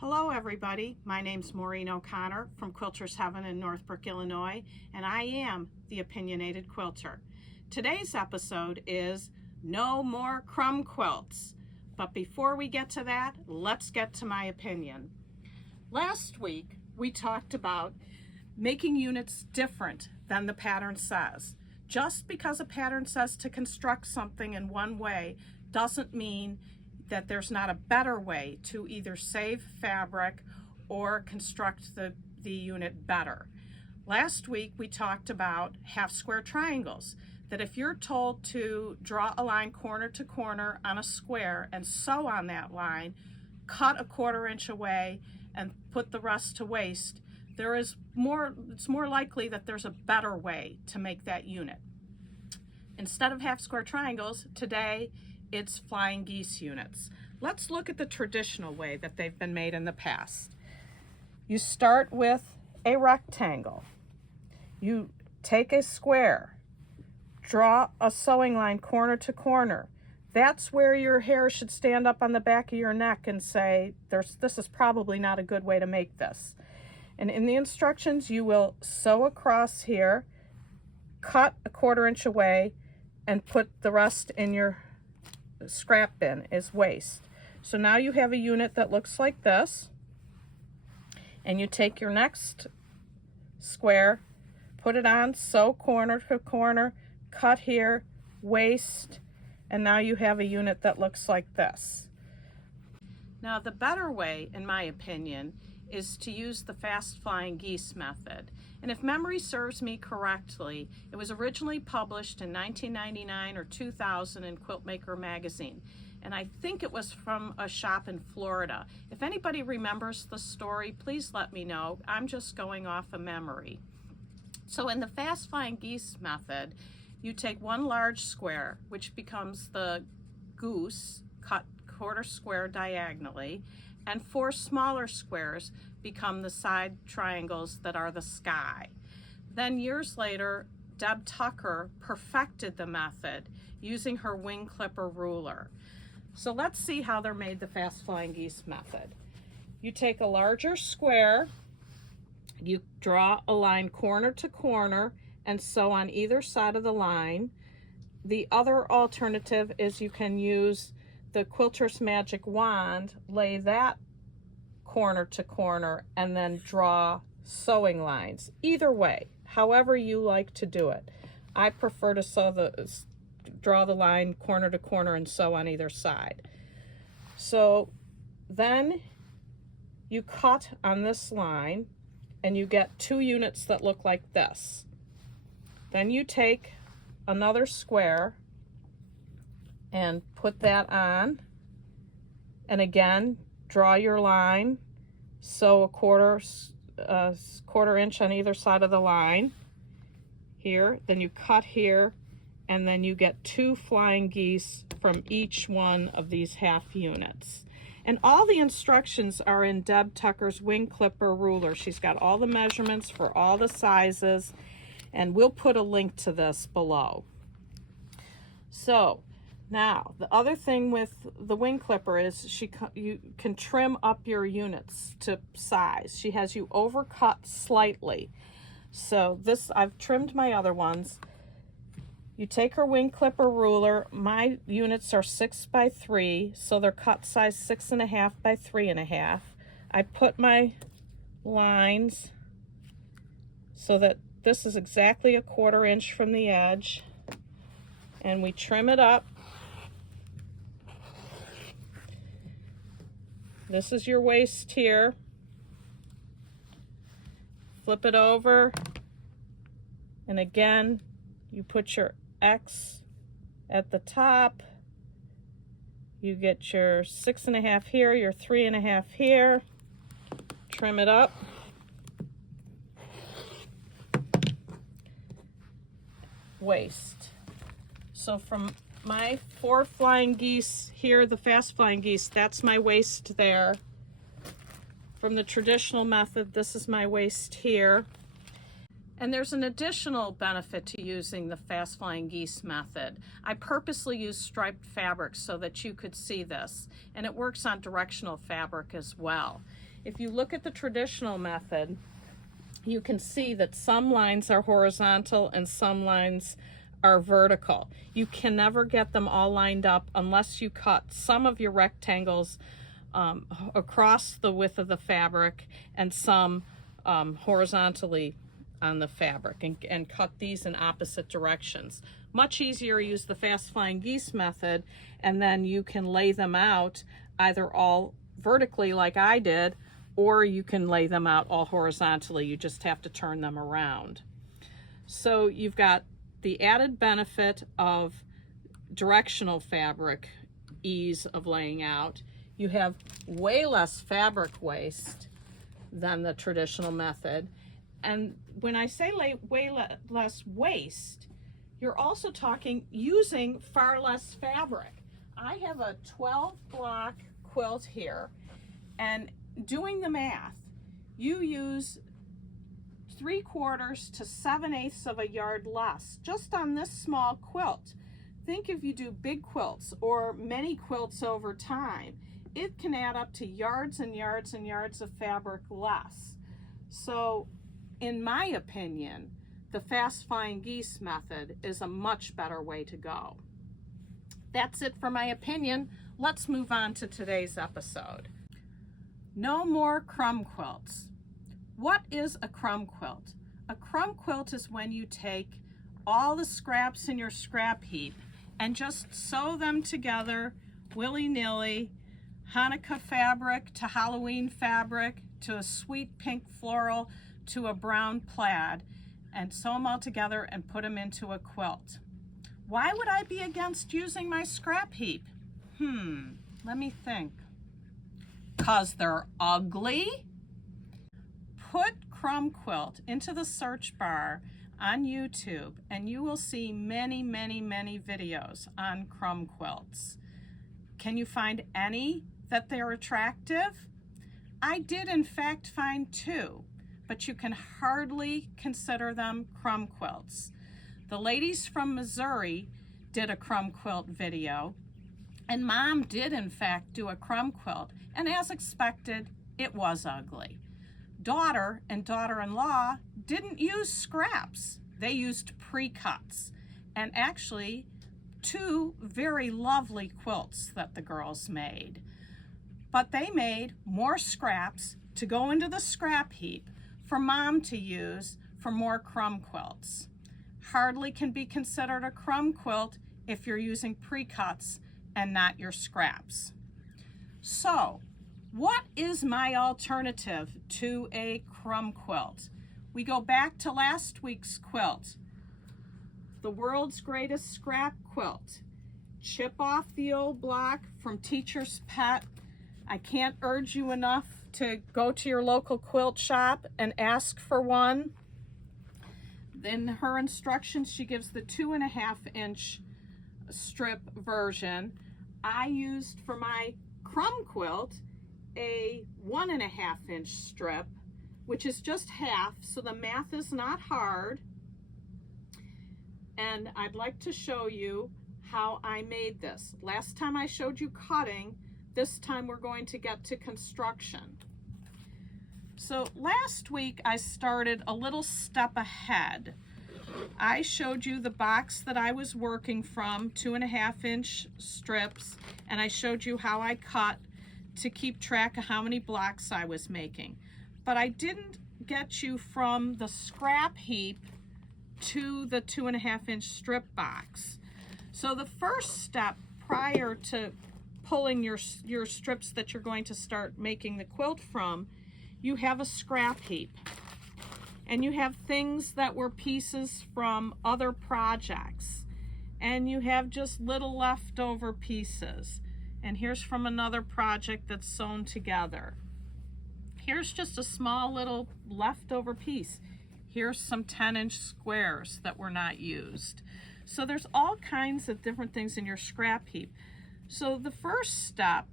Hello everybody, my name's Maureen O'Connor from Quilters Heaven in Northbrook, Illinois, and I am the Opinionated Quilter. Today's episode is No More Crumb Quilts. But before we get to that, let's get to my opinion. Last week we talked about making units different than the pattern says. Just because a pattern says to construct something in one way doesn't mean that there's not a better way to either save fabric or construct the unit better. Last week we talked about half square triangles, that if you're told to draw a line corner to corner on a square and sew on that line, cut a 1/4 inch away and put the rest to waste, it's more likely that there's a better way to make that unit. Instead of half square triangles, today it's flying geese units. Let's look at the traditional way that they've been made in the past. You start with a rectangle. You take a square, draw a sewing line corner to corner. That's where your hair should stand up on the back of your neck and say, this is probably not a good way to make this. And in the instructions, you will sew across here, cut a 1/4 inch away, and put the rest in your scrap bin as waste. So now you have a unit that looks like this, and you take your next square, put it on, sew corner to corner, cut here, waste, and now you have a unit that looks like this. Now the better way, in my opinion, is to use the fast flying geese method. And if memory serves me correctly, it was originally published in 1999 or 2000 in Quilt Maker magazine. And I think it was from a shop in Florida. If anybody remembers the story, please let me know. I'm just going off of memory. So in the fast flying geese method, you take one large square, which becomes the goose, cut 1/4 square diagonally, and 4 smaller squares become the side triangles that are the sky. Then years later, Deb Tucker perfected the method using her wing clipper ruler. So let's see how they're made the fast flying geese method. You take a larger square, you draw a line corner to corner and sew on either side of the line. The other alternative is you can use the Quilter's Magic Wand, lay that corner to corner, and then draw sewing lines. Either way, however you like to do it. I prefer to draw the line corner to corner and sew on either side. So then you cut on this line and you get 2 units that look like this. Then you take another square and put that on, and again draw your line, sew a 1/4 inch on either side of the line here, then you cut here, and then you get 2 flying geese from each one of these half units. And all the instructions are in Deb Tucker's wing clipper ruler. She's got all the measurements for all the sizes, and we'll put a link to this below. So now, the other thing with the wing clipper is you can trim up your units to size. She has you overcut slightly. So this, I've trimmed my other ones. You take her wing clipper ruler. My units are 6 by 3, so they're cut size 6.5 by 3.5. I put my lines so that this is exactly a 1/4 inch from the edge, and we trim it up. This is your waist here. Flip it over, and again, you put your X at the top. You get your 6.5 here, your 3.5 here. Trim it up. Waist. So from my 4 flying geese here, the fast flying geese, that's my waist there. From the traditional method, this is my waist here. And there's an additional benefit to using the fast flying geese method. I purposely used striped fabric so that you could see this, and it works on directional fabric as well. if you look at the traditional method, you can see that some lines are horizontal and some lines are vertical. You can never get them all lined up unless you cut some of your rectangles across the width of the fabric and some horizontally on the fabric, and cut these in opposite directions. Much easier to use the fast flying geese method, and then you can lay them out either all vertically like I did, or you can lay them out all horizontally. You just have to turn them around. So you've got the added benefit of directional fabric ease of laying out. You have way less fabric waste than the traditional method. And when I say less waste, you're also talking using far less fabric. I have a 12 block quilt here, and doing the math, you use 3/4 to 7/8 of a yard less just on this small quilt. Think if you do big quilts or many quilts over time, it can add up to yards and yards and yards of fabric less. So in my opinion, the fast flying geese method is a much better way to go. That's it for my opinion. Let's move on to today's episode. No more crumb quilts. What is a crumb quilt? A crumb quilt is when you take all the scraps in your scrap heap and just sew them together willy-nilly, Hanukkah fabric to Halloween fabric to a sweet pink floral to a brown plaid, and sew them all together and put them into a quilt. Why would I be against using my scrap heap? Let me think. 'Cause they're ugly? Put crumb quilt into the search bar on YouTube and you will see many, many, many videos on crumb quilts. Can you find any that they're attractive? I did in fact find 2, but you can hardly consider them crumb quilts. The ladies from Missouri did a crumb quilt video, and Mom did in fact do a crumb quilt, and as expected, it was ugly. Daughter and daughter-in-law didn't use scraps. They used pre-cuts, and actually 2 very lovely quilts that the girls made. But they made more scraps to go into the scrap heap for Mom to use for more crumb quilts. Hardly can be considered a crumb quilt if you're using pre-cuts and not your scraps. So, what is my alternative to a crumb quilt? We go back to last week's quilt, the world's greatest scrap quilt. Chip off the old block from Teacher's Pet. I can't urge you enough to go to your local quilt shop and ask for one. In her instructions, she gives the 2.5-inch strip version. I used for my crumb quilt a 1.5-inch strip, which is just half, so the math is not hard. And I'd like to show you how I made this. Last time I showed you cutting, this time we're going to get to construction. So last week I started a little step ahead. I showed you the box that I was working from, 2.5-inch strips, and I showed you how I cut to keep track of how many blocks I was making. But I didn't get you from the scrap heap to the 2.5-inch strip box. So the first step prior to pulling your strips that you're going to start making the quilt from, you have a scrap heap. And you have things that were pieces from other projects. And you have just little leftover pieces. And here's from another project that's sewn together. Here's just a small little leftover piece. Here's some 10-inch squares that were not used. So there's all kinds of different things in your scrap heap. So the first step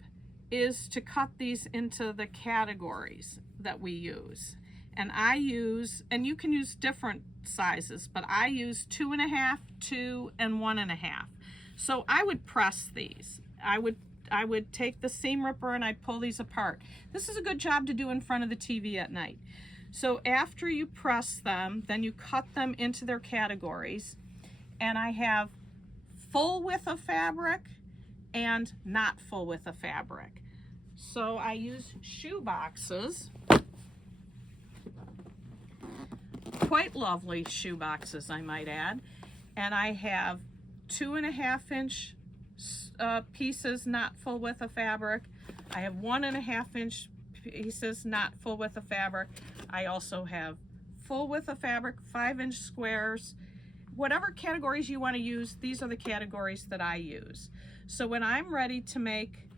is to cut these into the categories that we use. And I use, and you can use different sizes, but I use 2.5, 2, and 1.5. So I would press these. I would would take the seam ripper and I'd pull these apart. This is a good job to do in front of the TV at night. So after you press them, then you cut them into their categories. And I have full width of fabric and not full width of fabric. So I use shoe boxes. Quite lovely shoe boxes, I might add. And I have 2.5 inch pieces, not full width of fabric. I have 1.5 inch pieces, not full width of fabric. I also have full width of fabric, 5-inch squares. Whatever categories you want to use, these are the categories that I use. So when I'm ready to make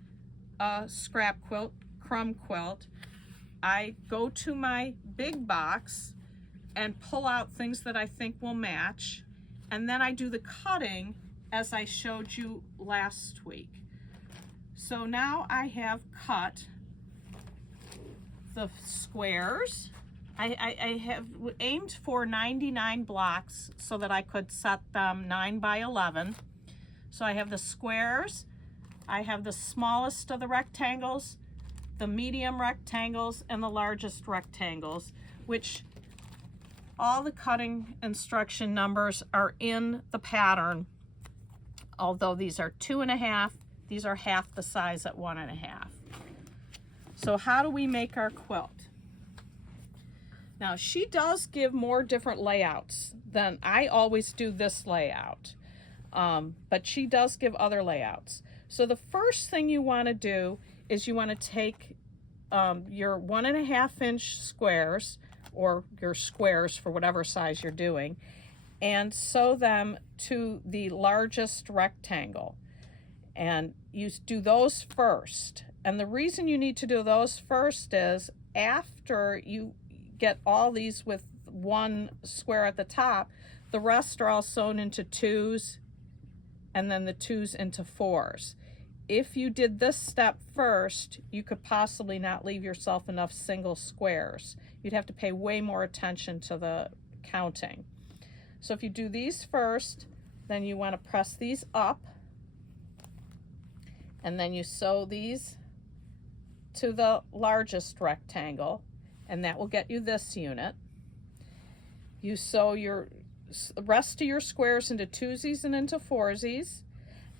a scrap quilt, crumb quilt, I go to my big box and pull out things that I think will match, and then I do the cutting as I showed you last week. So now I have cut the squares. I have aimed for 99 blocks so that I could set them 9 by 11. So I have the squares, I have the smallest of the rectangles, the medium rectangles, and the largest rectangles, which all the cutting instruction numbers are in the pattern. Although these are 2.5, these are half the size at 1.5. So how do we make our quilt? Now she does give more different layouts than I always do this layout, but she does give other layouts. So the first thing you want to do is you want to take your 1.5 inch squares, or your squares for whatever size you're doing, and sew them to the largest rectangle. And you do those first. And the reason you need to do those first is after you get all these with one square at the top, the rest are all sewn into 2s, and then the 2s into 4s. If you did this step first, you could possibly not leave yourself enough single squares. You'd have to pay way more attention to the counting. So if you do these first, then you want to press these up, and then you sew these to the largest rectangle, and that will get you this unit. You sew your rest of your squares into 2sies and into 4sies,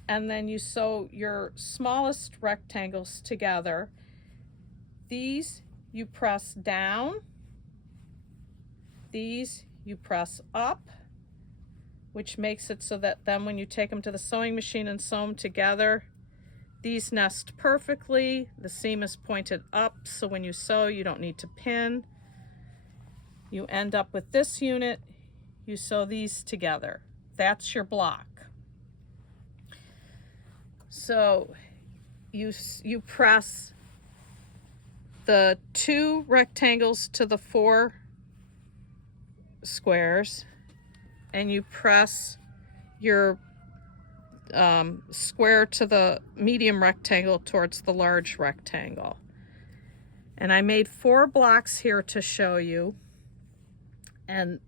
and then you sew your smallest rectangles together. These you press down, these you press up, which makes it so that then when you take them to the sewing machine and sew them together, these nest perfectly. The seam is pointed up, so when you sew, you don't need to pin. You end up with this unit. You sew these together. That's your block. So you press the 2 rectangles to the 4 squares, and you press your square to the medium rectangle towards the large rectangle. And I made 4 blocks here to show you, and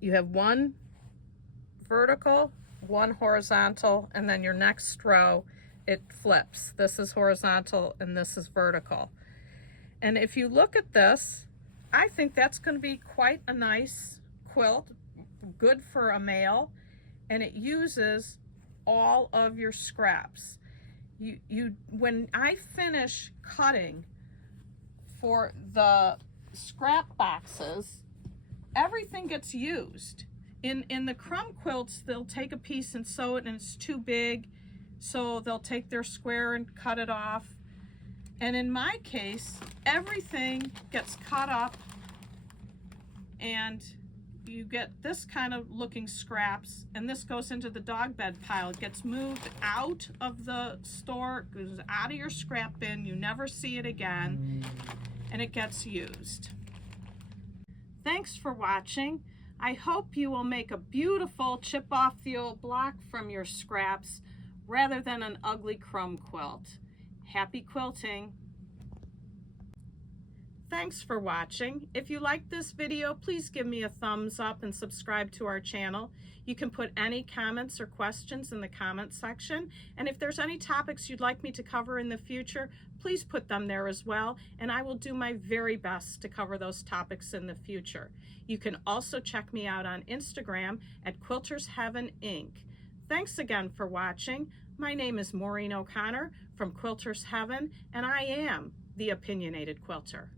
you have 1 vertical, 1 horizontal, and then your next row it flips. This is horizontal and this is vertical. And if you look at this, I think that's going to be quite a nice quilt, good for a male, and it uses all of your scraps. When I finish cutting for the scrap boxes, everything gets used. In the crumb quilts, they'll take a piece and sew it and it's too big, so they'll take their square and cut it off. And in my case, everything gets cut up and you get this kind of looking scraps, and this goes into the dog bed pile. It gets moved out of the store, goes out of your scrap bin, you never see it again, and it gets used. Thanks for watching. I hope you will make a beautiful chip off the old block from your scraps rather than an ugly crumb quilt. Happy quilting! Thanks for watching. If you liked this video, please give me a thumbs up and subscribe to our channel. You can put any comments or questions in the comment section. And if there's any topics you'd like me to cover in the future, please put them there as well, and I will do my very best to cover those topics in the future. You can also check me out on Instagram at Quilters Heaven Inc. Thanks again for watching. My name is Maureen O'Connor from Quilters Heaven, and I am the Opinionated Quilter.